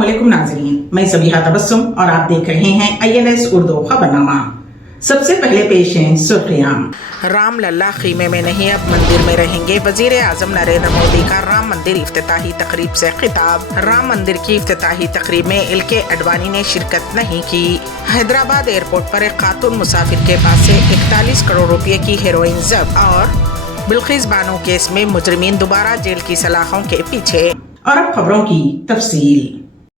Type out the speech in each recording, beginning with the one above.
अस्सलामुअलैकुम नाज़रीन, मैं सबीहा तबस्सुम और आप देख रहे हैं INS उर्दू खबरनामा। सबसे पहले पेश हैं सुर्खियां। राम लल्ला खीमे में नहीं, अब मंदिर में रहेंगे। वजीर आजम नरेंद्र मोदी का राम मंदिर इफ्तिताही तकरीब से खिताब। राम मंदिर की इफ्तिताही तकरीब में LK अडवाणी ने शिरकत नहीं की। हैदराबाद एयरपोर्ट पर एक खातून मुसाफिर के पास से 41 करोड़ रुपए की हेरोइन जब्त। और बिल्किस बानो केस में मुजरिमीन दोबारा जेल की सलाखों के पीछे। और अब खबरों की तफसील।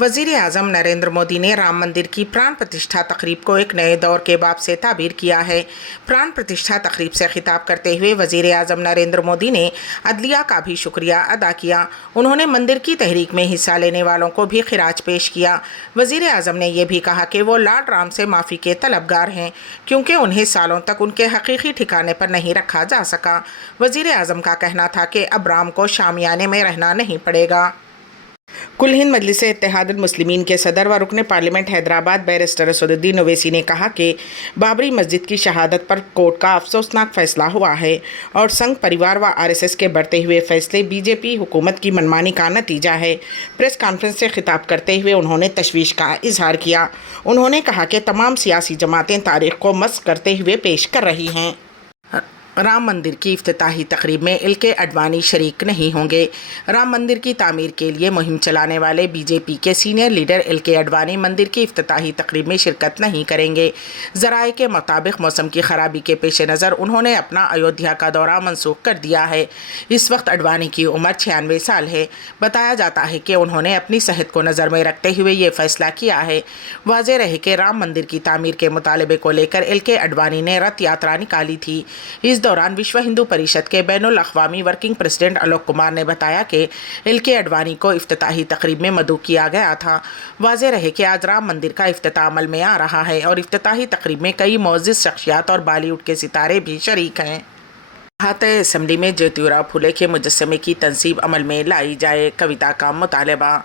वजीर आजम नरेंद्र मोदी ने राम मंदिर की प्राण प्रतिष्ठा तकरीब को एक नए दौर के बाब से ताबीर किया है। प्राण प्रतिष्ठा तकरीब से खिताब करते हुए वजीर आजम नरेंद्र मोदी ने अदलिया का भी शुक्रिया अदा किया। उन्होंने मंदिर की तहरीक में हिस्सा लेने वालों को भी खिराज पेश किया। वजीर आजम ने यह भी कहा कि वो लॉर्ड राम से माफ़ी के तलबगार हैं, क्योंकि उन्हें सालों तक उनके हकीकी ठिकाने पर नहीं रखा जा सका। वजीर आजम का कहना था कि अब राम को शामियाने में रहना नहीं पड़ेगा। कुल हिंद मजलिस इत्तेहादुल मुस्लिमीन के सदर व रुकन पार्लियामेंट हैदराबाद बैरिस्टर असदुद्दीन ओवैसी ने कहा कि बाबरी मस्जिद की शहादत पर कोर्ट का अफसोसनाक फैसला हुआ है और संघ परिवार व RSS के बढ़ते हुए फैसले BJP हुकूमत की मनमानी का नतीजा है। प्रेस कॉन्फ्रेंस से खिताब करते हुए उन्होंने तशवीश का इजहार किया। उन्होंने कहा कि तमाम सियासी जमातें तारीख को मस्ख करते हुए पेश कर रही हैं। राम मंदिर की इफ्तिताही तकरीब में LK अडवाणी शरीक नहीं होंगे। राम मंदिर की तामीर के लिए मुहिम चलाने वाले BJP के सीनियर लीडर LK अडवाणी मंदिर की इफ्तिताही तकरीब में शिरकत नहीं करेंगे। ज़राए के मुताबिक मौसम की ख़राबी के पेश नज़र उन्होंने अपना अयोध्या का दौरा मनसूख कर दिया है। इस वक्त अडवाणी की उम्र 96 साल है। बताया जाता है कि उन्होंने अपनी सेहत को नज़र में रखते हुए ये फैसला किया है। वाज़ेह रहे कि राम मंदिर की तामीर के मुतालबे को लेकर LK अडवाणी ने रथ यात्रा निकाली थी। इस दौरान विश्व हिंदू परिषद के बैनुल अक़वामी वर्किंग प्रेसिडेंट आलोक कुमार ने बताया कि LK अडवाणी को इफ्तिताही तकरीब में मदऊ किया गया था। वाज़ेह रहे कि आज राम मंदिर का इफ्तिताह अमल में आ रहा है और इफ्तिताही तकरीब में कई मोअज़्ज़िज़ शख्सियात और बॉलीवुड के सितारे भी शरीक हैं। अहाते असेंबली में ज्योतिराव फुले के मुजस्समे की तनसीब अमल में लाई जाए, कविता का मुतालबा।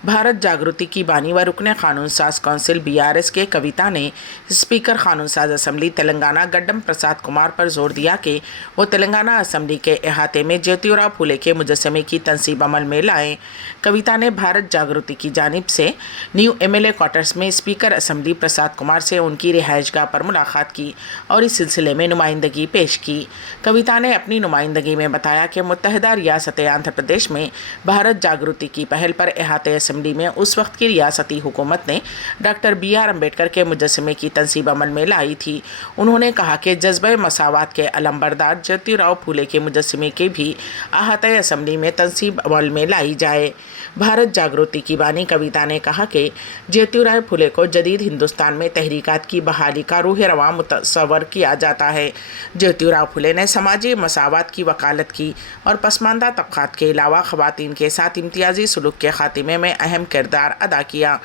भारत जागृति की बानी व रुकन कानून साज कौंसिल BRS के कविता ने स्पीकर कानून साज असम्बली तेलंगाना गड्डम प्रसाद कुमार पर जोर दिया कि वो तेलंगाना असम्बली के अहाते में ज्योतिराव फुले के मुजस्समे की तनसीब अमल में लाएं। कविता ने भारत जागृति की जानिब से न्यू MLA क्वार्टर्स में स्पीकर असम्बली प्रसाद कुमार से उनकी रिहाइशगाह पर मुलाकात की और इस सिलसिले में नुमाइंदगी पेश की। कविता ने अपनी नुमाइंदगी में बताया कि मुत्तहिदा रियासत आंध्र प्रदेश में भारत जागृति की पहल पर अहाते असम्बली में उस वक्त की रियासती हुकूमत ने डॉक्टर BR अम्बेडकर के मुजस्समे की तनसीब अमल में लाई थी। उन्होंने कहा कि जज्बे मसावात के अलंबरदार ज्योतिराव फुले के मुजस्समे की भी अहाते असम्बली में तनसीब अमल में लाई जाए। भारत जागृति की बानी कविता ने कहा कि ज्योतिराव फुले को जदीद हिंदुस्तान में तहरीकात की बहाली का रूह रवां मुतस्सवर किया जाता है। ज्योतिराव फुले ने समाजी मसावात की वकालत की और पसमानदा तबक़ात के अलावा ख़वातीन के साथ इम्तियाजी सलूक के खात्मे में अहम किरदार अदा किया।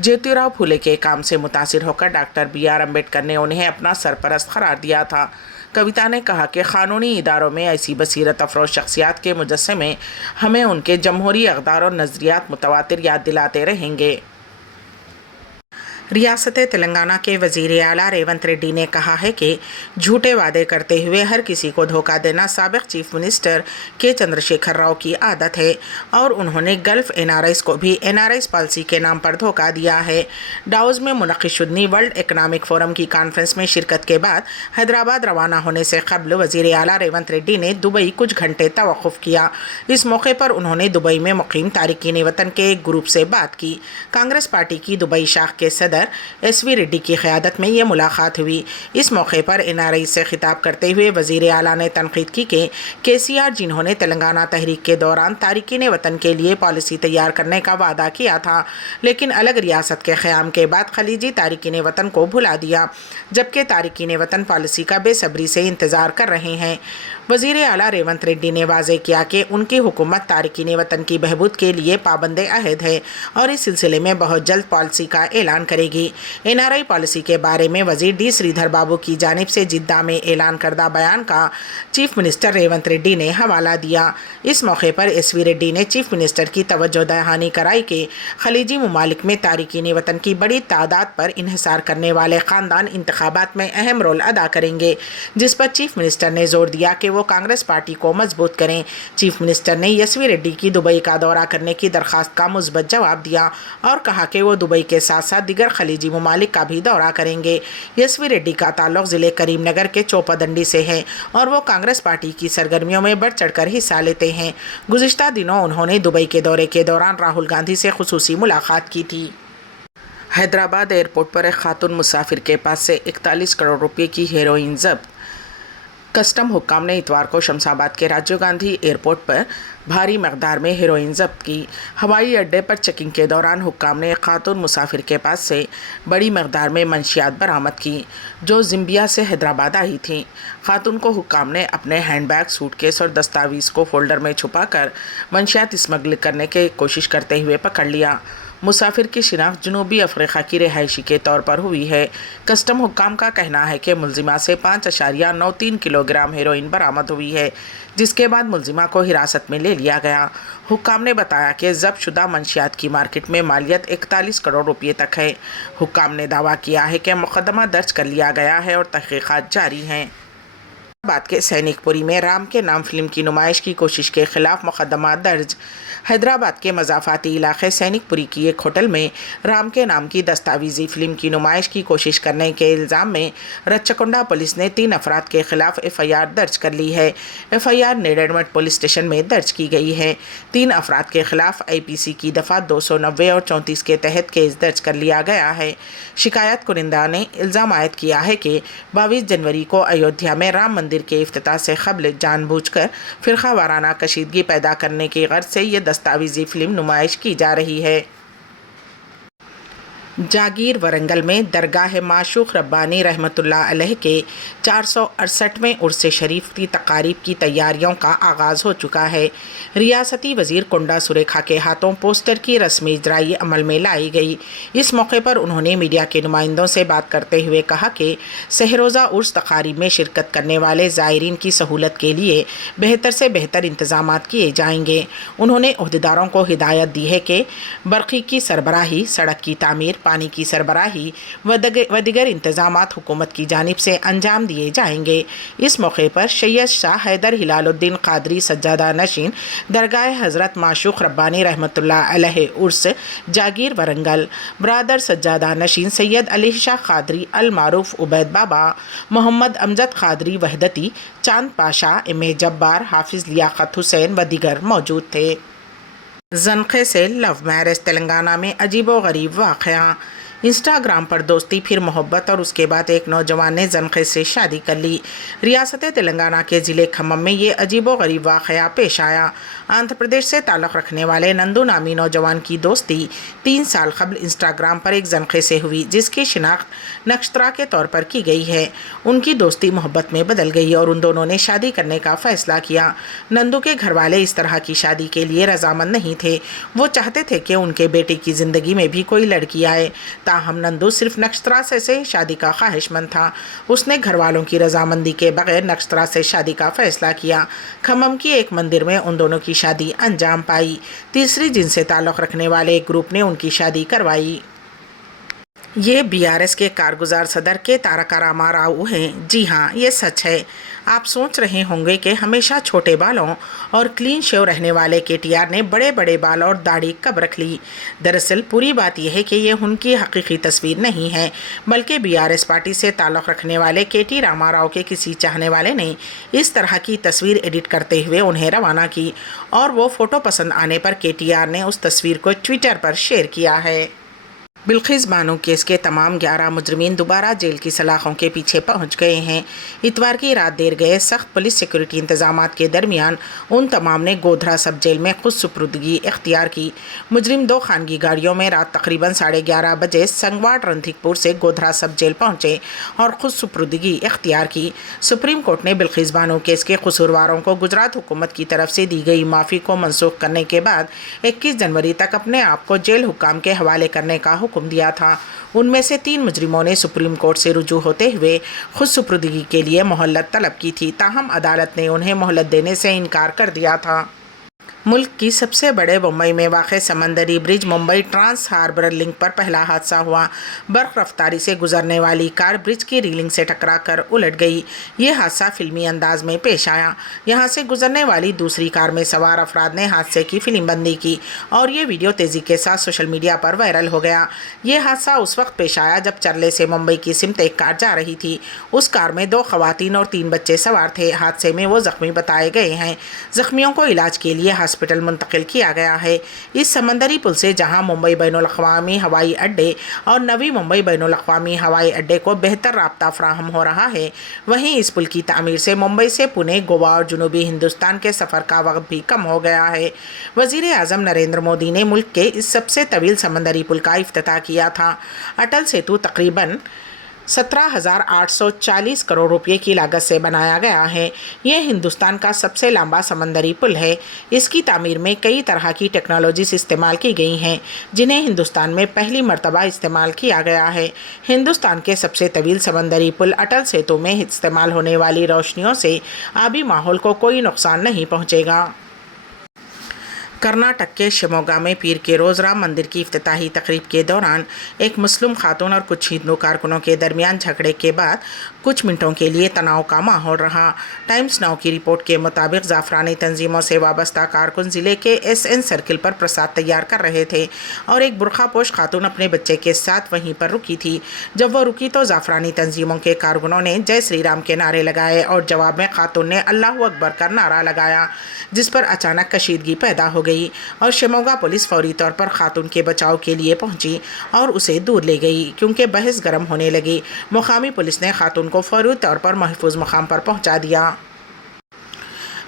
ज्योतिराव फुले के काम से मुतासिर होकर डॉक्टर BR अम्बेडकर ने उन्हें अपना सरपरस्त करार दिया था। कविता ने कहा कि क़ानूनी इदारों में ऐसी बसीरत अफरोज़ शख्सियात के मुजस्समे हमें उनके जमहूरी अक़दार और नज़रियात मुतवातिर याद दिलाते रहेंगे। रियासत तेलंगाना के वज़ीर आला रेवंत रेड्डी ने कहा है कि झूठे वादे करते हुए हर किसी को धोखा देना साबिक़ chief minister K Chandrashekar Rao की आदत है और उन्होंने गल्फ़ NRIs को भी NRIs पॉलिसी के नाम पर धोखा दिया है। डावोस में मुनक़्क़िद शुदनी वर्ल्ड इकनॉमिक फोरम की कॉन्फ्रेंस में शिरकत के बाद हैदराबाद रवाना होने से कबल वज़ीर आला रेवंत रेड्डी ने दुबई कुछ घंटे तवक़्क़ुफ़ किया। इस मौके पर उन्होंने दुबई में मुक़ीम तारिकीन वतन के एक ग्रुप से बात की। कांग्रेस पार्टी की दुबई शाख के सदर SV रेड्डी की क़यादत में ये मुलाकात हुई। इस मौके पर NRI से खिताब करते हुए वज़ीर आला ने तनक़ीद की कि KCR जिन्होंने तेलंगाना तहरीक के दौरान तारिकीन वतन के लिए पॉलिसी तैयार करने का वादा किया था, लेकिन अलग रियासत के क़याम के बाद खलीजी तारिकीन वतन को भुला दिया, जबकि तारिकीन वतन पॉलिसी का बेसब्री से इंतज़ार कर रहे हैं। वज़ीर आला रेवंत रेड्डी ने वाज़ेह किया कि उनकी हुकूमत तारिकीन वतन की बहबूद के लिए पाबंद अहद है और इस सिलसिले में बहुत जल्द पॉलिसी का ऐलान करेगी। रहेगी। NRI पॉलिसी के बारे में वजीर डी श्रीधर बाबू की जानिब से जिद्दा में ऐलान करदा बयान का चीफ मिनिस्टर रेवंत रेड्डी ने हवाला दिया। इस मौके पर SV रेड्डी ने चीफ मिनिस्टर की तवज्जो दहानी कराई कि खलीजी मुमालिक में तारिकीन वतन की बड़ी तादाद पर इन्हिसार करने वाले ख़ानदान इंतखाबात में अहम रोल अदा करेंगे, जिस पर चीफ मिनिस्टर ने जोर दिया कि वो कांग्रेस पार्टी को मजबूत करें। चीफ मिनिस्टर ने SV रेड्डी की दुबई का दौरा करने की दरख्वास्त का मुस्बत जवाब दिया और कहा कि वो दुबई के साथ साथ दीगर खलीजी मुमालिक का भी दौरा करेंगे। SV रेड्डी का ताल्लुक ज़िले करीमनगर के चोपादंडी से है और वो कांग्रेस पार्टी की सरगर्मियों में बढ़ चढ़कर हिस्सा लेते हैं। गुज़िश्ता दिनों उन्होंने दुबई के दौरे के दौरान राहुल गांधी से खुसूसी मुलाकात की थी। हैदराबाद एयरपोर्ट पर एक खातून मुसाफिर के पास से 41 करोड़ रुपए की हेरोइन जब्त। कस्टम हुक्काम ने इतवार को शमशाबाद के राजीव गांधी एयरपोर्ट पर भारी मकदार में हेरोइन जब्त की। हवाई अड्डे पर चेकिंग के दौरान हुक्काम ने एक खातून मुसाफिर के पास से बड़ी मकदार में मंशियात बरामद की, जो जिम्बिया से हैदराबाद आई थी। खातून को हुक्काम ने अपने हैंडबैग, सूटकेस और दस्तावेज़ को फोल्डर में छुपाकर मंशियात स्मगल करने की कोशिश करते हुए पकड़ लिया। मुसाफिर की शिनाख्त जनूबी अफ्रीका की रिहायशी के तौर पर हुई है। कस्टम हुक्काम का कहना है कि मुलजिमा से 5.93 किलोग्राम हेरोइन बरामद हुई है, जिसके बाद मुलजिमा को हिरासत में ले लिया गया। हुक्काम ने बताया कि जब्त शुदा मंशियात की मार्केट में मालियत 41 करोड़ रुपये तक है। हुक्काम ने दावा किया है कि मुकदमा दर्ज कर लिया गया है और तहकीकात जारी हैं। हैदराबाद के सैनिकपुरी में राम के नाम फिल्म की नुमाइश की कोशिश के खिलाफ मुकदमा दर्ज। हैदराबाद के मज़ाफ़ाती इलाके सैनिकपुरी की एक होटल में राम के नाम की दस्तावेज़ी फिल्म की नुमाइश की कोशिश करने के इल्ज़ाम में रच्चकोंडा पुलिस ने 3 अफराद के खिलाफ FIR दर्ज कर ली है। FIR नेड़ेडमठ पुलिस स्टेशन में दर्ज की गई है। 3 अफराद के खिलाफ IPC की दफ़ा 290 और 34 के तहत केस दर्ज कर लिया गया है। शिकायत कुनिंदा ने इल्ज़ाम आयद किया है कि 22 जनवरी को अयोध्या में राम मंदिर के इफ्तिताह से क़ब्ल जानबूझकर फ़िरक़ा वाराना कशीदगी पैदा करने की गर्ज से ये दस्तावेज़ी फिल्म नुमाइश की जा रही है। जागीर वरंगल में दरगाह माशूक रब्बानी रहमतुल्लाह अलैह के 468वें उर्स शरीफ की तकारीब की तैयारियों का आगाज़ हो चुका है। रियासती वज़ीर कुंडा सुरेखा के हाथों पोस्टर की रस्मी इजराई अमल में लाई गई। इस मौके पर उन्होंने मीडिया के नुमाइंदों से बात करते हुए कहा कि सहरोज़ा उर्स तकारीब में शिरकत करने वाले ज़ायरीन की सहूलत के लिए बेहतर से बेहतर इंतज़ामात किए जाएंगे। उन्होंने ओहदेदारों को हिदायत दी है कि बरक़ी की सरबराही, सड़क की तामीर, पानी की सरबराही व दीगर इंतजामात हुकूमत की जानिब से अंजाम दिए जाएंगे। इस मौके पर सैयद शाह हैदर हिलालुद्दीन कादरी सज्जादा नशीन दरगाह हज़रत माशूक रब्बानी रहमतुल्लाह अलैह उर्स जागीर वरंगल, ब्रादर सज्जादा नशीन सैयद अली शाह कादरी अल मारूफ उबैद बाबा, मोहम्मद अमजद कादरी वहदती, चांद पाशा, इमे जब्बार, हाफिज़ लियाकत हुसैन व दीगर मौजूद थे। ज़नक़े से लव मैरिज, तेलंगाना में अजीबो गरीब वाक़या। इंस्टाग्राम पर दोस्ती, फिर मोहब्बत और उसके बाद एक नौजवान ने ज़नक़े से शादी कर ली। रियासत तेलंगाना के ज़िले खम्मम में ये अजीबो गरीब वाक़या पेश आया। आंध्र प्रदेश से ताल्लुक़ रखने वाले नंदू नामी नौजवान की दोस्ती 3 साल क़ब्ल इंस्टाग्राम पर एक ज़नक़े से हुई, जिसकी शिनाख्त नक्षत्रा के तौर पर की गई है। उनकी दोस्ती मोहब्बत में बदल गई और उन दोनों ने शादी करने का फ़ैसला किया। नंदू के घर वाले इस तरह की शादी के लिए रजामंद नहीं थे। वो चाहते थे कि उनके बेटे की ज़िंदगी में भी कोई लड़की आए। ताहम नंदू सिर्फ नक्षत्रा से शादी का ख्वाहिशमंद था। उसने घर वालों की रजामंदी के बगैर नक्षत्रा से शादी का फैसला किया। खम्मम की एक मंदिर में उन दोनों की शादी अंजाम पाई। तीसरी जिन से ताल्लुक़ रखने वाले एक ग्रुप ने उनकी शादी करवाई। ये BRS के कारगुजार सदर के तारका रामा राव हैं। जी हाँ, ये सच है। आप सोच रहे होंगे कि हमेशा छोटे बालों और क्लीन शेव रहने वाले KTR ने बड़े बड़े बाल और दाढ़ी कब रख ली। दरअसल पूरी बात यह है कि ये उनकी हकीकी तस्वीर नहीं है, बल्कि BRS पार्टी से ताल्लुक़ रखने वाले KT रामा राव के किसी चाहने वाले ने इस तरह की तस्वीर एडिट करते हुए उन्हें रवाना की और वो फ़ोटो पसंद आने पर KTR ने उस तस्वीर को ट्विटर पर शेयर किया है। बिल्किस बानो केस के तमाम 11 मुजरिमीन दोबारा जेल की सलाखों के पीछे पहुंच गए हैं। इतवार की रात देर गए सख्त पुलिस सिक्योरिटी इंतजामात के दरमियान उन तमाम ने गोधरा सब जेल में खुद सुपुर्दगी इख्तियार की। मुजरिम 2 खानगी गाड़ियों में रात तकरीबन 11:30 बजे संगवाड़ रणधिकपुर से गोधरा सब जेल पहुंचे और खुद सुपुर्दगी इख्तियार की। सुप्रीम कोर्ट ने बिल्किस बानो केस के कसूरवारों को गुजरात हुकूमत की तरफ से दी गई माफ़ी को मनसूख करने के बाद 21 जनवरी तक अपने आप को जेल हुक्काम के हवाले करने का हुक्म दिया था। उनमें से 3 मुजरिमों ने सुप्रीम कोर्ट से रुजू होते हुए खुद सुपुर्दगी के लिए मोहलत तलब की थी, ताहम अदालत ने उन्हें मोहलत देने से इनकार कर दिया था। मुल्क की सबसे बड़े मुंबई में वाक़ समंदरी bridge Mumbai trans harbour link पर पहला हादसा हुआ। बर्फ रफ्तारी से गुजरने वाली कार ब्रिज की रीलिंग से टकराकर उलट गई। ये हादसा फिल्मी अंदाज में पेश आया। यहां से गुजरने वाली दूसरी कार में सवार अफराद ने हादसे की फिल्मबंदी की और ये वीडियो तेज़ी के साथ सोशल मीडिया पर वायरल हो गया। ये हादसा उस वक्त पेश आया जब चरले से मुंबई की सिमत एक कार जा रही थी। उस कार में 2 ख़वातीन और 3 बच्चे सवार थे। हादसे में वो ज़ख्मी बताए गए हैं। ज़ख्मियों को इलाज के लिए हॉस्पिटल मुंतकिल किया गया है। इस समंदरी पुल से जहां मुंबई बैनुल-अक़वामी हवाई अड्डे और नवी मुंबई बैनुल-अक़वामी हवाई अड्डे को बेहतर राब्ता फराहम हो रहा है, वहीं इस पुल की तामीर से मुंबई से पुणे, गोवा और जनूबी हिंदुस्तान के सफ़र का वक्त भी कम हो गया है। वज़ीर आज़म नरेंद्र मोदी ने मुल्क के इस सबसे तवील समंदरी पुल का इफ्तिताह किया था। अटल सेतु तकरीबन 17,840 करोड़ रुपए की लागत से बनाया गया है। यह हिंदुस्तान का सबसे लंबा समंदरी पुल है। इसकी तामीर में कई तरह की टेक्नोलॉजीज इस्तेमाल की गई हैं, जिन्हें हिंदुस्तान में पहली मर्तबा इस्तेमाल किया गया है। हिंदुस्तान के सबसे तवील समंदरी पुल अटल सेतु में इस्तेमाल होने वाली रोशनियों से आबी माहौल को कोई नुकसान नहीं पहुँचेगा। कर्नाटक के शिमोगा में पीर के रोज़ राम मंदिर की इफ्तिताही तकरीब के दौरान एक मुस्लिम खातून और कुछ हिंदू कारकुनों के दरमियान झगड़े के बाद कुछ मिनटों के लिए तनाव का माहौल रहा। टाइम्स नाउ की रिपोर्ट के मुताबिक जाफरानी तंजीमों से वाबस्ता कारकुन ज़िले के SN सर्किल पर प्रसाद तैयार कर रहे थे और एक बुरखापोश खातून अपने बच्चे के साथ वहीं पर रुकी थी। जब वो रुकी तो जाफरानी तंजीमों के कारकुनों ने जय श्री राम के नारे लगाए और जवाब में खातून ने अल्लाहु अकबर का नारा लगाया, जिस पर अचानक कशीदगी पैदा हो गई और शिमोगा पुलिस फौरी तौर पर खातून के बचाव के लिए पहुंची और उसे दूर ले गई क्योंकि बहस गर्म होने लगी। मुकामी पुलिस ने खातून को फौरी तौर पर महफूज मकाम पर पहुंचा दिया।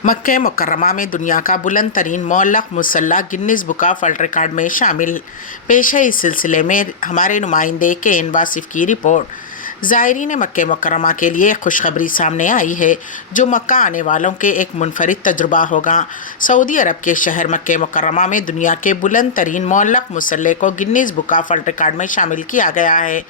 मक्के मुकर्रमा में दुनिया का बुलंद तरीन मुअल्लक़ मुसल्ला Guinness book of world record में शामिल। पेश है इस सिलसिले में हमारे नुमाइंदे KN वासिफ की रिपोर्ट। ज़ायरीन मक्के मुकर्रमा के लिए खुशखबरी सामने आई है, जो मक्का आने वालों के एक मुनफरिद तजुर्बा होगा। सऊदी अरब के शहर मक्के मुकर्रमा में दुनिया के बुलंद तरीन मुअल्लक़ मुसल्ले को Guinness book of world record में शामिल किया गया है।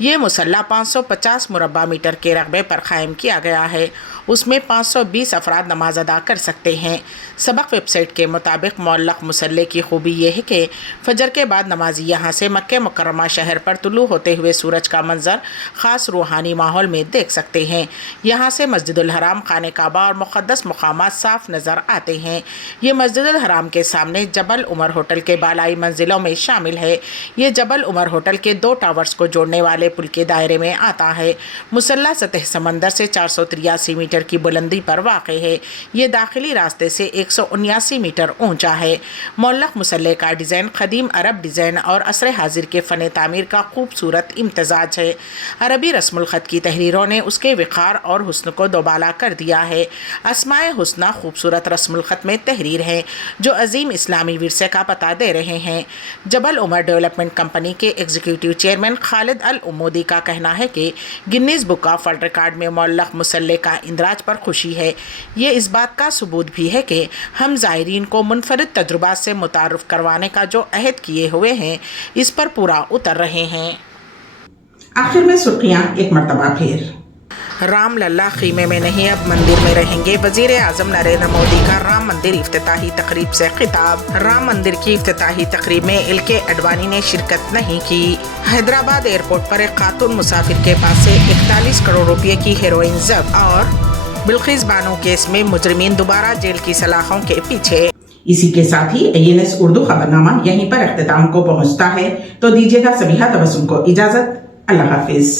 ये मुसल्ला 550 मुरब्बा मीटर के रकबे पर कायम किया गया है। उसमें 520 अफराद नमाज अदा कर सकते हैं। सबक वेबसाइट के मुताबिक मुअल्लक़ मुसल्ले की खूबी यह है कि फजर के बाद नमाजी यहाँ से मक्के मुकर्रमा शहर पर तुलू होते हुए सूरज का मंजर ख़ास रूहानी माहौल में देख सकते हैं। यहाँ से मस्जिदुल हराम, खाने काबा और मुक़द्दस मकामात साफ नज़र आते हैं। ये मस्जिदुल हराम के सामने जबल उमर होटल के बालाई मंजिलों में शामिल है। ये जबल उमर होटल के 2 टावर्स को जोड़ने वाले पुल के दायरे में आता है। मुसल्ला सतह समंदर से 483 मीटर की बुलंदी पर वाक़ है। ये दाखिली रास्ते से 179 मीटर ऊंचा है। मुअल्लक़ मुसल्ले का डिज़ाइन क़दीम अरब डिज़ाइन और असर हाजिर के फ़न तामीर का खूबसूरत इम्तज़ाज है। अरबी रस्मुल ख़त की तहरीरों ने उसके विक़ार और हुस्न को दोबाला कर दिया है। अस्माए हुस्ना खूबसूरत रस्मुल ख़त में तहरीर है जो अजीम इस्लामी विरसे का पता दे रहे हैं। जबल उमर डेवलपमेंट कंपनी के एग्जीक्यूटिव चेयरमैन खालिद अल उमूदी का कहना है कि Guinness book of world record में मुअल्लक़ मुसल्ले का इंदराज पर खुशी है। ये इस बात का सबूत भी है कि हम ज़ायरीन को मुनफरिद तजुर्बा से मुतारुफ़ करवाने का जो अहद किए हुए हैं, इस पर पूरा उतर रहे हैं। आखिर में सुर्खियां एक मर्तबा फिर। राम लल्ला खीमे में नहीं, अब मंदिर में रहेंगे। वज़ीर आज़म नरेंद्र मोदी का राम मंदिर इफ्तिताही तकरीब से खिताब। राम मंदिर की इफ्तिताही तकरीब में LK अडवाणी ने शिरकत नहीं की। हैदराबाद एयरपोर्ट पर एक खातून मुसाफिर के पास से 41 करोड़ रुपए की हेरोइन जब्त और बिल्किस बानो केस में मुजरिमीन दोबारा जेल की सलाखों के पीछे। इसी के साथ ही INS उर्दू खबरनामा यहीं पर इख्तिताम को पहुंचता है। तो दीजिएगा सबीहा तबस्सुम को इजाजत। अल्लाह हाफिज।